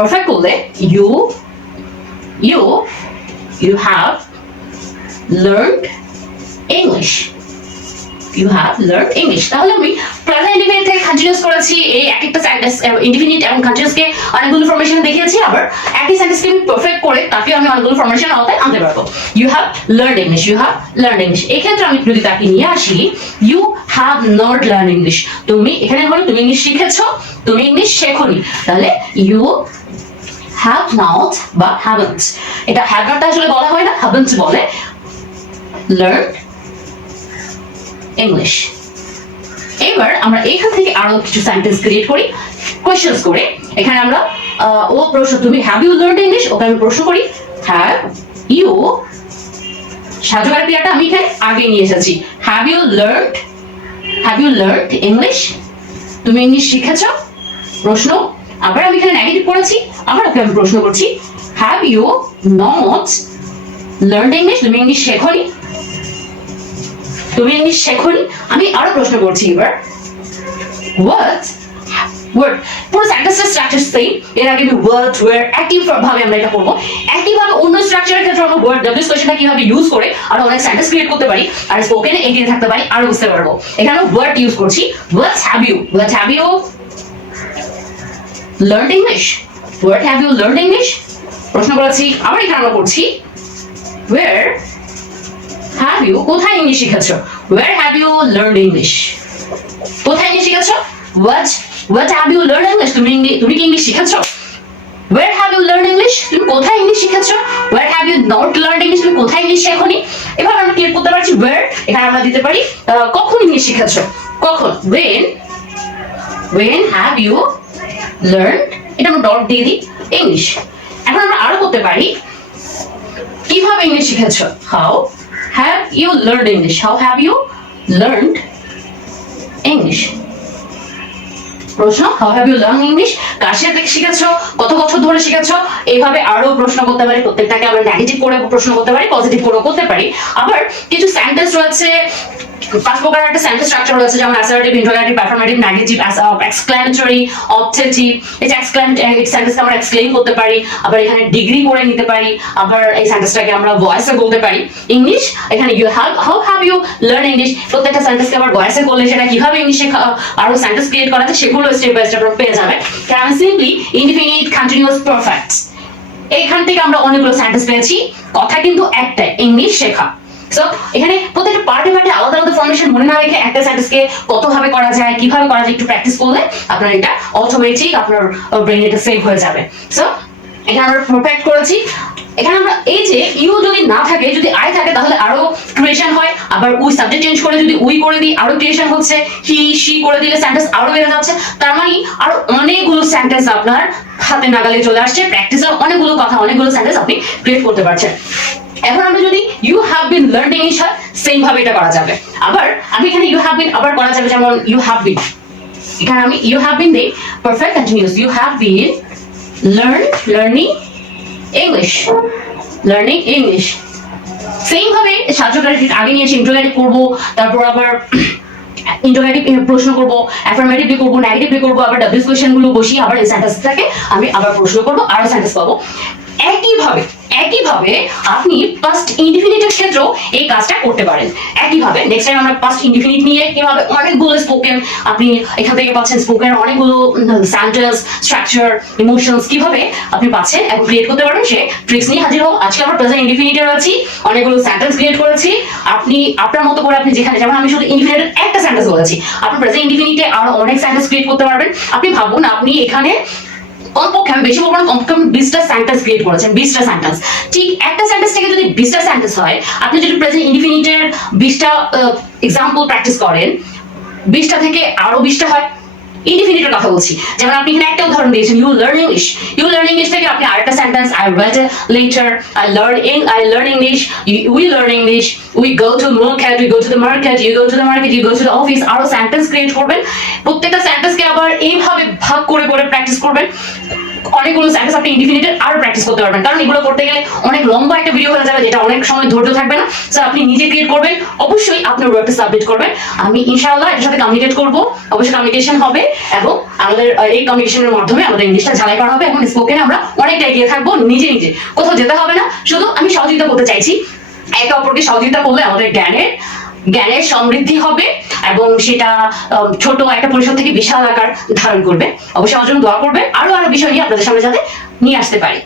Perfect করলে you have learned English. You have learned English. তাহলে আমি প্রেজেন্ট ইনডিফিনিট থেকে কন্টিনিউয়াস করেছি, এই এক একটা সেন্টেন্স ইনডিফিনিট এবং কন্টিনিউয়াসকে অনেকগুলো ফরমেশন দেখিয়েছি, আবার একই সেন্টেন্সকে আমি পারফেক্ট করে তাকে আমি অনেকগুলো ফরমেশন আওতায় আনতে পারবো। You have learned English. You have learned English. এই ক্ষেত্রে আমি যদি তাকে নিয়ে আসি, you have not learned English. তুমি এখানে হলো তুমি ইংলিশ শিখেছো, তুমি ইংলিশ শেখোনি। তাহলে you have not বা haven't, এটা have not আসলে বলা হয় না, haven't বলে, learn English. এবার আমরা এখান থেকে আরো কিছু সেন্টেন্স ক্রিয়েট করি কোশ্চেনস করে। এখানে আমরা ও প্রশ্ন, তুমি হ্যাভ ইউ লার্নড ইংলিশ, ওকে আমি প্রশ্ন করি হ্যাভ ইউ, সাহায্যকারী ক্রিয়াটা আমি এখানে আগে নিয়ে এসেছি, হ্যাভ ইউ লার্নড ইংলিশ, তুমি ইংলিশ শিখেছো, প্রশ্ন। আবার আমি এখানে নেগেটিভ করেছি, আবার ওকে আমি প্রশ্ন করছি have you not learned English, তুমি ইংলিশ শেখোনি, তুমি ইংলিশ শেখোনি। আমি আরো প্রশ্ন করছি এবার what word, পুরো সেন্টেন্সের স্ট্রাকচার সেম। এর আগে আমি ওয়ার্ড ওয়্যার অ্যাক্টিভ ভাবে আমরা এটা করব, অ্যাক্টিভ ভাবে অন্য স্ট্রাকচারের ক্ষেত্রে আমরা ওয়ার্ড ডাব্লিউএস কোশ্চেনটা কিভাবে ইউজ করে আরো অনেক সেন্টেন্স ক্রিয়েট করতে পারি আর স্পোকেনে এগিয়ে থাকতে পারি আরো বুঝতে পারবো। এখানে আমরা ওয়ার্ড ইউজ করছি, what have you learned English, what have you learned English, প্রশ্ন করেছি। আবার এখানে আমরা করছি where have you, কোথায় ইংলিশ শিখেছো, where have you learned English, কোথায় ইংলিশ শিখেছো, what have you learned English, তুমি কি ইংলিশ শিখেছো, where have you learned English, তুমি কোথায় ইংলিশ শিখেছো, where have you not learned English, তুমি কোথায় ইংলিশ শেখোনি। এভাবে আমরা ক্লিয়ার করতে পারছি where, এখানে আমরা দিতে পারি কখন ইংলিশ শিখেছো, কখন, when have you learned, এটা আমরা ডট দিয়ে দিই ইংলিশ। এখন আমরা আরো করতে পারি কিভাবে ইংলিশ শিখেছো, how have you learned English, how have you learned English, প্রশ্ন how have you learned English, কার সাথে শিখেছো, কত বছর ধরে শিখেছো। এইভাবে আরো প্রশ্ন করতে পারি, প্রত্যেকটাকে আমরা নেগেটিভ করে প্রশ্ন করতে পারি, পজিটিভ করে করতে পারি। আবার কিছু সেন্টেন্স রয়েছে, 5 প্রকার একটা সেন্টেন্স স্ট্রাকচার রয়েছে, যেমন assertive, interrogative, পারফর্মেটিভ, negative, exclamatory, objective. এই যে সেন্টেন্সকে আমরা এক্সপ্লেইন করতে পারি, আবার এখানে ডিগ্রি করে নিতে পারি, আবার এই সেন্টেন্সটাকে আমরা ভয়েসে বলতে পারি। ইংলিশ এখানে how have you learn English, প্রত্যেকটা সেন্টেন্সকে আবার ভয়েসে করলে সেটা কিভাবে ইংলিশে আরো সেন্টেন্স ক্রিয়েট করা যায় সেগুলো স্টেপ বাই স্টেপ পেয়ে যাবে। কারণ সিম্পলি ইনডিফিনিট কন্টিনিউয়াস পারফেক্ট, এইখান থেকে আমরা অনেকগুলো সেন্টেন্স পেয়েছি। কথা কিন্তু একটাই, ইংলিশ শেখা। সো এখানে প্রত্যেকটা পার্টে আলাদা আলাদা ফরমেশন মনে না রেখে একটা সেন্টেন্সকে কতভাবে করা যায়, কিভাবে করা যায় একটু প্র্যাকটিস করলে আপনার এটা অটোমেটিক আপনার ব্রেইনে এটা সেভ হয়ে যাবে। সো এখানে আমরা পারফেক্ট করেছি। এখানে আমরা এই যে ইউ যদি না থাকে, যদি আই থাকে তাহলে আরো ক্রিয়েশন হয়, আবার উই সাবজেক্ট চেঞ্জ করে যদি উই করে দিই আরো ক্রিয়েশন হচ্ছে, হি শি করে দিলে সেন্টেন্স আরো বেড়ে যাচ্ছে। তার মানে আরো অনেকগুলো সেন্টেন্স আপনার হাতে নাগালে চলে আসছে, প্র্যাকটিসের অনেকগুলো কথা, অনেকগুলো সেন্টেন্স আপনি ক্রিয়েট করতে পারছেন। এখন আমরা যদি you have been learned English হয়, সেম ভাবে এটা করা যাবে। আবার আমি এখানে ইউ হ্যাভ বিন আবার করা যাবে, যেমন ইউ হ্যাভ বিন, এখানে আমি ইউ হ্যাভ বিন দেই perfect continuous, you have been learning English. Same ভাবে সাহায্যকারী আগে নিয়েছি, ইন্টারোগেটিভ করব, তারপর আবার ইন্টারোগেটিভ প্রশ্ন করব, অ্যাফার্মেটিভলি করব, নেগেটিভলি করব, আবার ডাব্লিউএস কোশ্চেন গুলো বসিয়ে আবার এই সেন্টেন্সটাকে আমি আবার প্রশ্ন করব, আরো সেন্টেন্স পাবো। একইভাবে আপনি পাস্ট ইনডিফিনিটের ক্ষেত্রেও এই কাজটা করতে পারেন। একইভাবে নেক্সট টাইম আমরা পাস্ট ইনডিফিনিট নিয়ে কিভাবে অনেকগুলো স্পোকেন, আপনি এখান থেকে পাচ্ছেন স্পোকেন অনেকগুলো সেন্টেন্স স্ট্রাকচার, ইমোশনস কিভাবে আপনি পাচ্ছেন এবং ক্রিয়েট করতে পারবেন, সে ট্রিক্স নিয়ে হাজির হবো। আজকে আমরা প্রেজেন্ট ইনডিফিনিটে রয়েছি, অনেকগুলো সেন্টেন্স ক্রিয়েট করেছি। আপনি আপনার মতো করে আপনি যেখানে, যেমন আমি শুধু ইনডিফিনিটের একটা সেন্টেন্স বলেছি, আপনি প্রেজেন্ট ইনডিফিনিটে আরো অনেক সেন্টেন্স ক্রিয়েট করতে পারবেন। আপনি ভাবুন আপনি এখানে কমপক্ষে, আমি বেশি বলবো না, কমপক্ষে 20টা সেন্টেন্স ক্রিয়েট করেছেন, 20টা সেন্টেন্স। ঠিক একটা সেন্টেন্স থেকে যদি 20টা সেন্টেন্স হয়, আপনি যদি প্রেজেন্ট ইনডিফিনিটের 20টা এক্সাম্পল প্র্যাকটিস করেন, 20টা থেকে আরো 20টা হয়। ইনডিফিনিটের কথা বলছি, যেমন আপনি এখানে একটা উদাহরণ দিয়েছেন, ইউ লার্ন ইংলিশ থেকে আপনি আরেকটা sentence, I read later, I learn English, we learn English, we go to market, you go to the market, you go to the office, আরো সেন্টেন্স ক্রিয়েট করবেন। প্রত্যেকটা সেন্টেন্সকে আবার এইভাবে ভাগ করে প্র্যাকটিস করবেন। অনেকগুলো সেন্টেন্স আপনি ইনডিফিনিটের আরো প্র্যাকটিস করতে পারবেন, কারণ এগুলো করতে গেলে অনেক লম্বা একটা ভিডিও হয়ে যাবে, যেটা অনেক সময় ধৈর্য থাকবে না। সো আপনি নিজে ক্রিয়েট করবেন, অবশ্যই আপনার ওয়ার্কটা সাবমিট করবেন। আমি ইনশাআল্লাহ এটার সাথে কমিউনিকেট করব, অবশ্যই কমিউনিকেশন হবে, এবং আমাদের এই কমিউনিকেশনের মাধ্যমে আমাদের ইংলিশটা ঝালাই করা হবে, এবং স্পোকেনে আমরা অনেকটা এগিয়ে থাকবো। নিজে নিজে কোথাও যেতে হবে না, শুধু আমি সহযোগিতা করতে চাইছি। একে অপরকে সহযোগিতা করলে আমাদের জ্ঞানের সমৃদ্ধি হবে, এবং সেটা ছোট একটা পরিসর থেকে বিশাল আকার ধারণ করবে। অবশ্যই আমার জন্য দোয়া করবে, আরো বিষয় নিয়ে আপনাদের সামনে যাতে নিয়ে আসতে পারি।